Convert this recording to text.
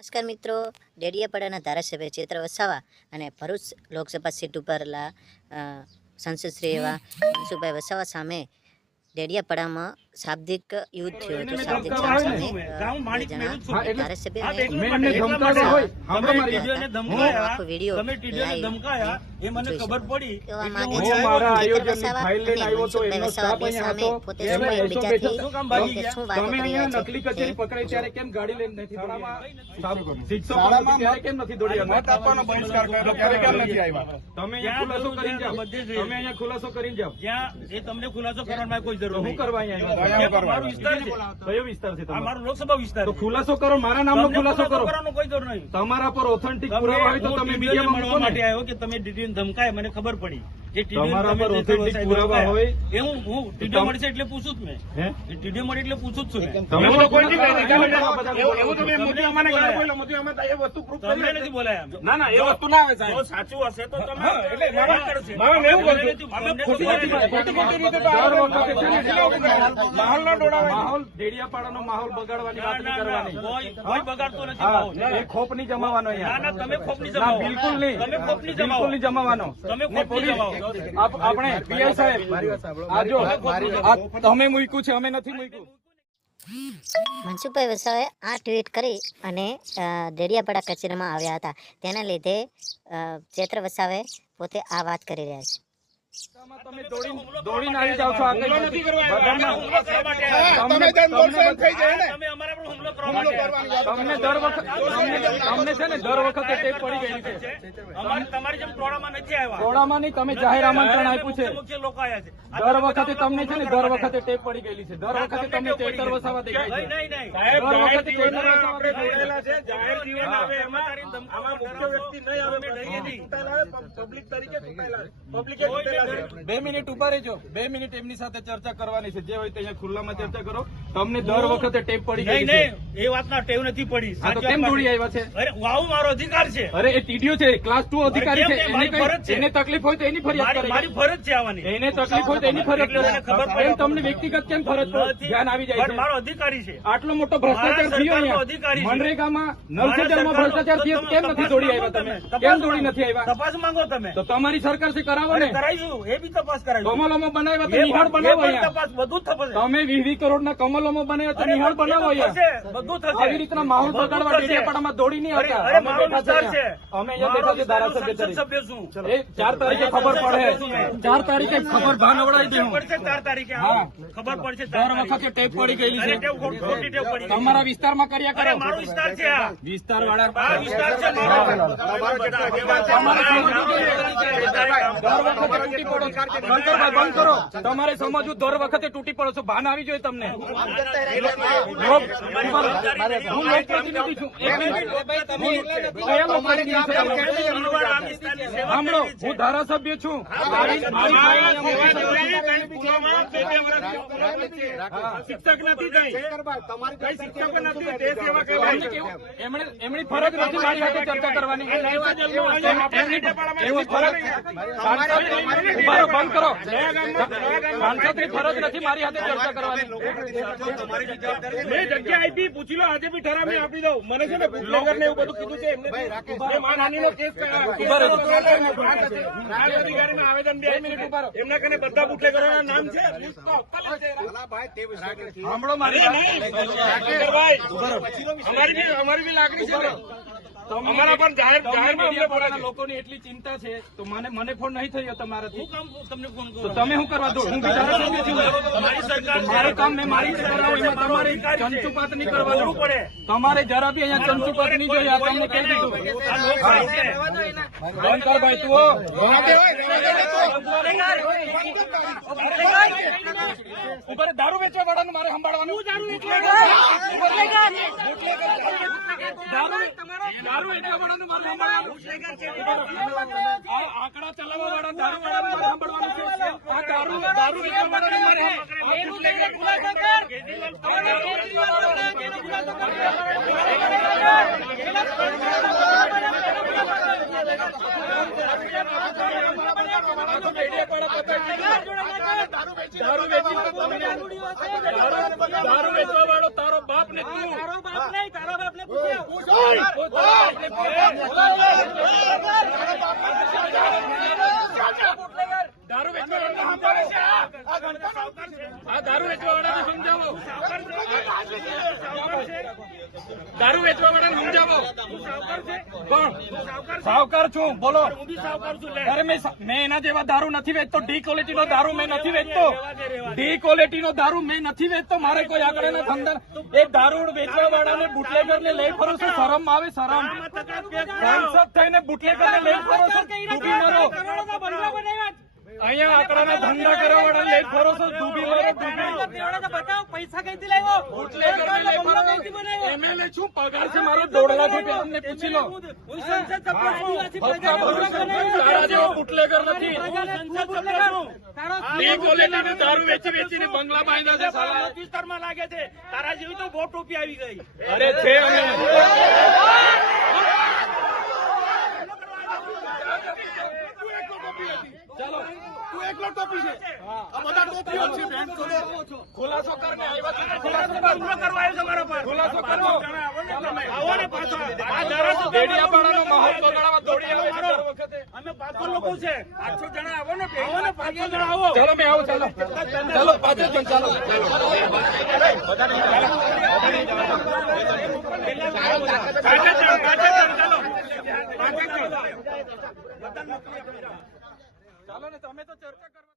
નમસ્કાર મિત્રો. ડેડિયાપાડાના ધારાસભ્ય ચેત્ર વસાવા અને ભરૂચ લોકસભા સીટ ઉપરલા સંસદશ્રી સંસદ શ્રી એવા મનસુખભાઈ વસાવા સામે ડેડિયાપાડામાં શાબ્દિક યુદ્ધ થયું હતું શાબ્દિક આખો વીડિયો એ મને ખબર પડી. તમે કરી ખુલાસો કરીને જાઓ. જ્યાં એ તમને ખુલાસો કરવાની કોઈ જરૂર હું કરવા અહીંયા મારો કયો વિસ્તાર છે મારો લોકસભા વિસ્તાર તો ખુલાસો કરો મારા નામનો ખુલાસો કરો. કોઈ જરૂર નહીં. તમારા પર ઓથેન્ટિક પુરાવા હોય તો તમે TDO મળવા માટે આવ્યો કે તમે ડીડીઓને ધમકાય મને ખબર પડી. જે તમારા પર જે પુરાવા હોય. એ હું હું ટીડીઓ મળશે એટલે પૂછું જ મેં. ટીડીઓ મળે એટલે પૂછું જ છું તમે. તમે એવું- એવું તમે મોદી નથી અમાને બોલાયા. ગાળ બોલ્યો, મોદી અમે એ વસ્તુ proof કરી નથી બોલાયા ના ના એ વસ્તુ ના આવે સાહેબ. સાચું હશે તો તમે એટલે મામા- કરશે. મામા એવું છું. તમને ખોટી ખોટી રીતે તો દર માહોલ ન દોડાવાય. માહોલ ડેડિયાપાડાનો માહોલ બગાડવાની વાત નહીં કરવાની. કોઈ બગાડતો નથી એ ખોપ નહીં જમાવાનો અહીંયા. તમે ખોપ નહીં જમાવો. બિલકુલ નહીં. તમે ખોપ નહીં જમાવો. બિલકુલ નહીં જમાવાનો. તમે ખોપ નહીં જમાવો. આપણે પીઆઈ સાહેબ આ જો તમે મૂક્યું છે અમે નથી મૂક્યું. મનસુખભાઈ વસાવાએ આ ટ્વીટ કરી અને દેડિયાપાડા કચેરીમાં આવ્યા હતા. તેના લીધે ચેત્ર વસાવે પોતે આ વાત કરી રહ્યા છે. તમે દોડીને દોડીને આવી જાવ છો આગળ નથી કરવા તમે તમે હુમલો કરવા માટે આવ્યા. તમને દર વખત તમને છે ને દર વખતે ટેપ પડી ગયેલી છે. તમારી જેમ ટોળામાં નથી આવ્યા. ટોળામાં નહીં તમે જાહેર આમંત્રણ આપ્યું છે. મુખ્ય- મુખ્ય લોકો આવ્યા છે. દર વખતે તમને છે ને દર વખતે ટેપ પડી ગયેલી છે. દર વખતે તમને ચેતર વસાવા દેખાય છે. દર વખતે ચેતર વસાવા છે. જાહેર જીવન આવે એમાં આમાં મુખ્ય વ્યક્તિ નહીં આવે અમે ડરીએ નહીં. બે મિનિટ ઊભા રહેજો. બે મિનિટ એમની સાથે ચર્ચા કરવાની છે. જે હોય તે અહીંયા ખુલ્લામાં ચર્ચા કરો. તમને દર વખતે ટેપ પડી ગઈ છે. એ વાતના ટેવ નથી પડી. કેમ દોડી આવ્યા છે? અરે વાવ મારો અધિકાર છે. અરે એ ટીડીઓ છે ક્લાસ ટુ અધિકારી છે? એને ફરજ હોય તો એની ફરિયાદ મારી ફરજ છે આવવાની એને તકલીફ હોય તો એની ફરજ ખબર પડે. તમને વ્યક્તિગત કેમ ફરજ ધ્યાન આવી જાય મારો અધિકારી છે. આટલો મોટો ભ્રષ્ટાચાર થયો અધિકારી મનરેગામાં સરકારનો- ભ્રષ્ટાચાર થયો કેમ નથી દોડી આવ્યા તમે? કેમ દોડી નથી આવ્યા? તપાસ માંગો તમે. તો તમારી સરકારથી કરાવો ને. કરાવીશું એ બી તપાસ કરાવી કમલોમાં બનાવ્યા તો નિહાળ બનાવો તપાસ. બધું થશે તમે વીસ કરોડ કરોડના કમલોમાં બનાવ્યા તો નિહાળ બનાવો અહીંયા. બધું થશે આવી રીતના માહોલ બગાડવા ડેડિયાપાડામાં દોડી નહીં અરે અમે બેઠા છે છે અમે અહીંયા બેઠા છે ધારાસભ્ય સભ્ય છું એ ચાર તારીખે ખબર પડે. ચાર તારીખે ખબર ભાન અવડાવી દે ચાર તારીખે હા. ખબર પડશે દર વખતે ટેપ પડી ગયેલી છે. તમારા વિસ્તારમાં કર્યા કરે. મારો વિસ્તાર છે વિસ્તાર વાળા વિસ્તાર છે મારો. દર વખતે તૂટી પડો. શંકરભાઈ બંધ કરો. તમારે સમજવું દર વખતે તૂટી પડો છો. ભાન આવી જોઈએ તમને. સાંભળો હું ધારાસભ્ય છું. શિક્ષક નથી એમની ફરજ નથી મારી સાથે ચર્ચા કરવાની. એમની એમની ફરજ બંધ કરો. સાંસદની ફરજ નથી મારી સાથે ચર્ચા કરવાની. મેં જગ્યા આપી પૂછી લો આજે બી ઠરાવી આપી દઉં. મને છે ને ભૂપનગર ને એવું બધું કીધું છે એમને આવેદન બે મિનિટ કને બધા બુટલેગરોના નામ છે? અમારી બી અમારી બી લાગણી છે ને. અમારા પણ જાહેર જાહેર બોલાવે. લોકોની એટલી ચિંતા છે. તો મને મને ફોન નહીં થયો તમારાથી. તમને ફોન તો તમે શું કરવા દો? હું છું. સરકાર મારું કામ મેં મારી તમારી કરાવું એમાં તમારે ચંચુપાત નહીં કરવાનું કરવું પડે. તમારે જરા બી અહીંયા ચંચુપાત નહીં જોઈએ આ તમને કહી દીધું. આ બંધ કર ભાઈ તું હો. ઉપર દારૂ વેચવા વાળાનું મારે સંભાળવાનું. દારૂ દારૂ. વેચવા વાળાનું મારે સંભાળવાનું. આ આંકડા ચલાવવા વાળા દારૂ વાળાનું મારે સંભાળવાનું છે. આ દારૂ દારૂ વેચવા વાળાનું મારે દારૂ તારો બાપ ને દારૂ વેચવા આ દારૂ વેચવા દારૂ વેચવા કોણ સાવકાર છું? બોલો. અરે મેં એના જેવા દારૂ નથી વેચતો ડી ક્વોલિટી નો દારૂ મેં નથી વેચતો. ડી ક્વોલિટી નો દારૂ મેં નથી વેચતો મારે કોઈ આગળ એના ધંધા એ દારૂ વેચવા વાળાને બુટલેગર ને લઈ ફરો છો શરમ આવે શરમ. સાંસદ થઈને બુટલેગર ને લઈ ફરો છો અહીંયા આંકડાના ધંધા કરવા વાળા લઈ ફરો છો ડૂબી મરો ડૂબી પૈસા કઈથી લાવ્યો ફરો એમએલએ શું પગાર છે મારો દોઢ લાખ રૂપિયા અમને પૂછી લો હું સંસદ સભ્ય છું. તારા જેવો બુટલેગર નથી બે ક્વોલિટીનું દારૂ વેચી વેચીને બંગલા બાંધ્યા છે. વિસ્તારમાં લાગે છે તારા જેવી તો બહુ ટોપી આવી ગઈ અરે છે અમે તું એકલો ટોપી છે આ બધા ટોપીઓ છે બેન ખુલાસો કરને આવ્યા છે તો ખુલાસો હુમલો કરવા આવ્યો છે મારા પર ખુલાસો કરો આવો ને પાછો આ ધારાસભ્ય ડેડિયાપાડાનો માહોલ બગાડવા દોડી આવે છે દર વખતે અમે પાંચસો લોકો છે. આઠસો જણા આવો ને આવો ને પાંચસો જણા આવો. ચાલો મેં આવું ચાલો. ચાલો જણ ચાલો. ચાલો. ને તમે તો ચર્ચા કરો